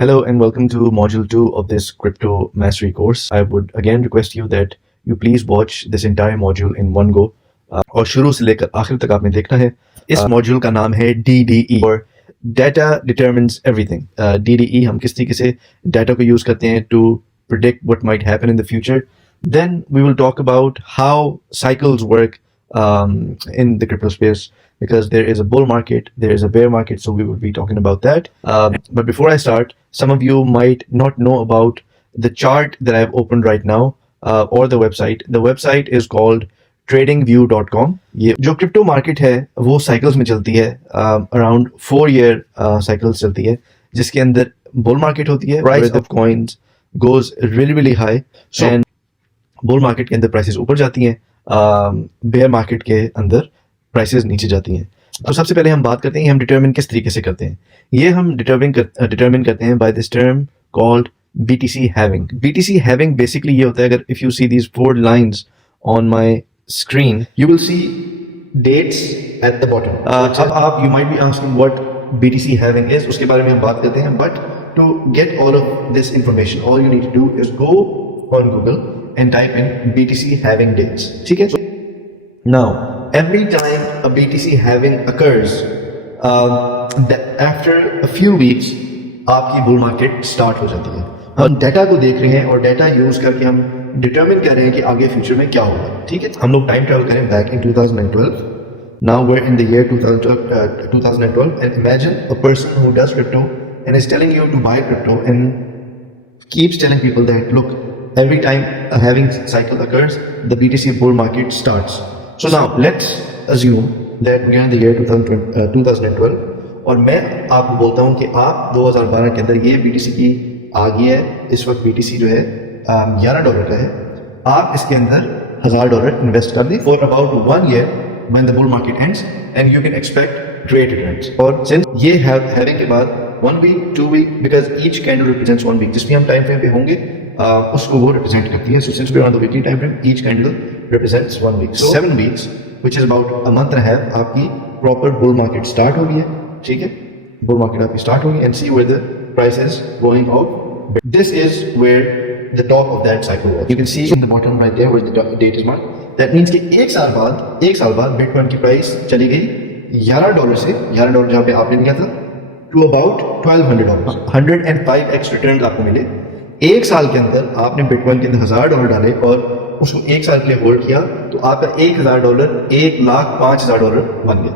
Hello and welcome to Module 2 of this Crypto Mastery course. I would again request you that you please watch this entire module in one go. और शुरू से लेकर आखिर तक आपने देखना है। इस मॉड्यूल का नाम है DDE और Data Determines Everything. DDE हम किस तरीके से डाटा को यूज करते हैं to predict what might happen in the future. Then we will talk about how cycles work in the crypto space, because there is a bull market, there is a bear market, so we will be talking about that. But before I start, some of you might not know about the chart that I have opened right now, or the website. The website is called tradingview.com. ये जो crypto market है वो साइकिल्स में चलती है, अराउंड 4 year cycles चलती है, जिसके अंदर बुल मार्केट होती है, price of coins goes really high, and bull market के अंदर प्राइसेस ऊपर जाती हैं, बेयर मार्केट के अंदर प्राइसेस नीचे जाती हैं। तो सबसे पहले हम बात करते हैं हम डिटरमिन किस तरीके से करते हैं। ये हम डिटरमिन करते हैं by this term called BTC halving. BTC halving basically ये होता है, अगर if you see these 4 lines on my screen you will see dates at the bottom. अब आप you might be asking what BTC halving is, उसके बारे में हम बात करते हैं। But to get all of this information all you need to do is go on Google and type in BTC halving dates. ठीक है? Now, every time a BTC halving occurs, after a few weeks, आपकी bull market start हो जाती है। हम डेटा को देख रहे हैं और डेटा यूज करके हम डिटरमिन कर रहे हैं कि आगे फ्यूचर में क्या होगा। ठीक है? हम लोग टाइम ट्रैवल करें back in 2012. Now we're in the year 2012 and imagine a person who does crypto and is telling you to buy crypto and keeps telling people that look, every time a halving cycle occurs, the BTC bull market starts. So now let's assume that we are in the year 2012 और मैं आपको बोलता हूँ कि आप 2012 के अंदर ये BTC की आ गई है। इस वक्त BTC जो है $11 का है। आप इसके अंदर $1000 इन्वेस्ट कर दें for about 1 year when the bull market ends and you can expect great returns. और since ये halving के बाद 1 week, 2 week, because each candle represents 1 week, जिस भी हम टाइम फ्रेम पे होंगे उसको वो रिप्रेजेंट करती है। So since we are on the weekly time frame, each candle represents 1 week. So 7 weeks, which is about a month and a half, आपकी proper bull market start हो गई है। ठीक है? bull market आपकी start होगी and see where the price is going out. This is where the top of that cycle was. You can see in the bottom right there where the date is marked. That means कि एक साल बाद बिटकॉइन की प्राइस चली गई $11 से, $11 जहाँ पे आपने लिया था, to about $1200. 105x रिटर्न आपको मिले। एक साल के अंदर आपने बिटकॉइन के अंदर $1000 डाले और उसको एक साल के लिए होल्ड किया, तो आपका $1000 $1,05,000 बन गया।